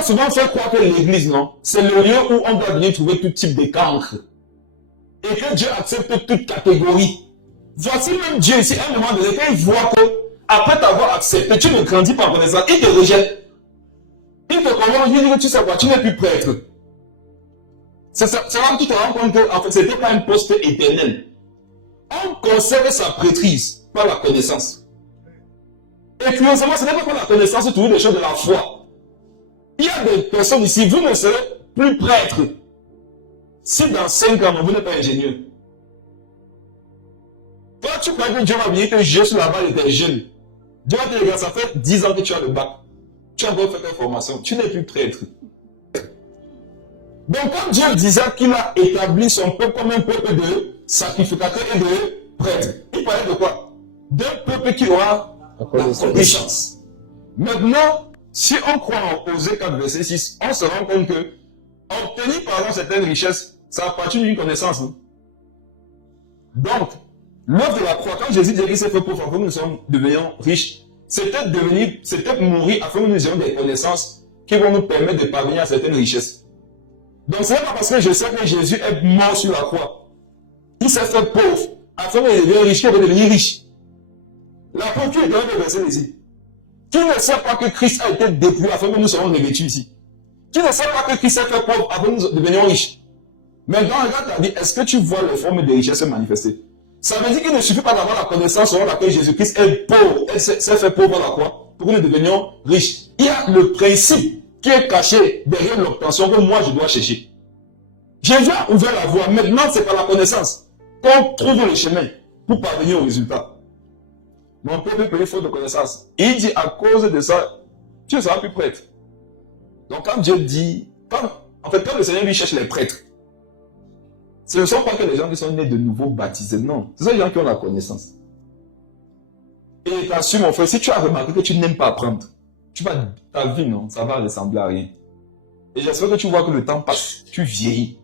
a souvent fait croire que l'église, non, c'est le lieu où on doit venir trouver tout type de cancre. Et que Dieu accepte toute catégorie. Voici même Dieu ici, à un moment donné, quand il voit que, après t'avoir accepté, tu ne grandis pas en connaissance, il te rejette. Il te convainc, il dit que tu sais quoi, tu n'es plus prêtre. C'est là que tu te rends compte que, en fait, c'était pas un poste éternel. On conserve sa prêtrise par la connaissance. Et curieusement, ce n'est pas par la connaissance de trouver les choses de la foi. Il y a des personnes ici, vous ne serez plus prêtre. Si dans 5 ans, vous n'êtes pas ingénieur. Toi, tu crois que Dieu va venir te juger sur la balle de tes jeunes. Dieu va te dire, regarde, ça fait 10 ans que tu as le bac. Tu as encore fait ta formation. Tu n'es plus prêtre. Donc, quand Dieu disait qu'il a établi son peuple comme un peuple de sacrificateurs et de prêtres, il parlait de quoi? D'un peuple qui aura la connaissance. Maintenant, si on croit en Osée 4, verset 6, on se rend compte que obtenir par exemple certaines richesses, ça appartient d'une connaissance. Hein? Donc, l'œuvre de la croix, quand Jésus disait qu'il s'est fait pauvre afin que nous devenions riches, c'était mourir afin que nous ayons des connaissances qui vont nous permettre de parvenir à certaines richesses. Donc, ce n'est pas parce que je sais que Jésus est mort sur la croix. Il s'est fait pauvre afin de devenir riche qu'il va devenir riche. La preuve qui est dans le verset ici. Qui ne sait pas que Christ a été dépouillé afin que nous soyons revêtus ici? Qui ne sait pas que Christ s'est fait pauvre afin que nous devenions riches? Maintenant, regarde ta vie, est-ce que tu vois les formes de richesse se manifester? Ça veut dire qu'il ne suffit pas d'avoir la connaissance selon laquelle Jésus-Christ est pauvre, s'est fait pauvre à la croix, pour que nous devenions riches. Il y a le principe qui est caché derrière l'obtention que moi je dois chercher. Jésus a ouvert la voie. Maintenant, c'est par la connaissance qu'on trouve le chemin pour parvenir au résultat. Mon peuple paye faute de connaissance. Il dit à cause de ça, tu ne seras plus prêtre. Donc quand Dieu dit, quand le Seigneur lui cherche les prêtres, ce ne sont pas que les gens qui sont nés de nouveau baptisés, non. Ce sont les gens qui ont la connaissance. Et t'assures mon frère, si tu as remarqué que tu n'aimes pas apprendre, ta vie, non, ça va ressembler à rien. Et j'espère que tu vois que le temps passe, tu vieillis.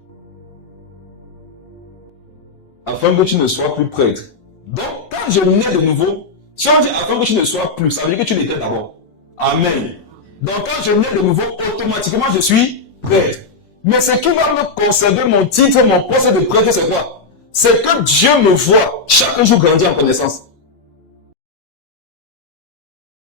Afin que tu ne sois plus prêtre. Donc, quand je nais de nouveau, si on dit afin que tu ne sois plus, ça veut dire que tu l'étais d'abord. Amen. Donc, quand je nais de nouveau, automatiquement, je suis prêtre. Mais ce qui va me conserver mon titre, mon poste de prêtre, c'est quoi? C'est que Dieu me voit chaque jour grandir en connaissance.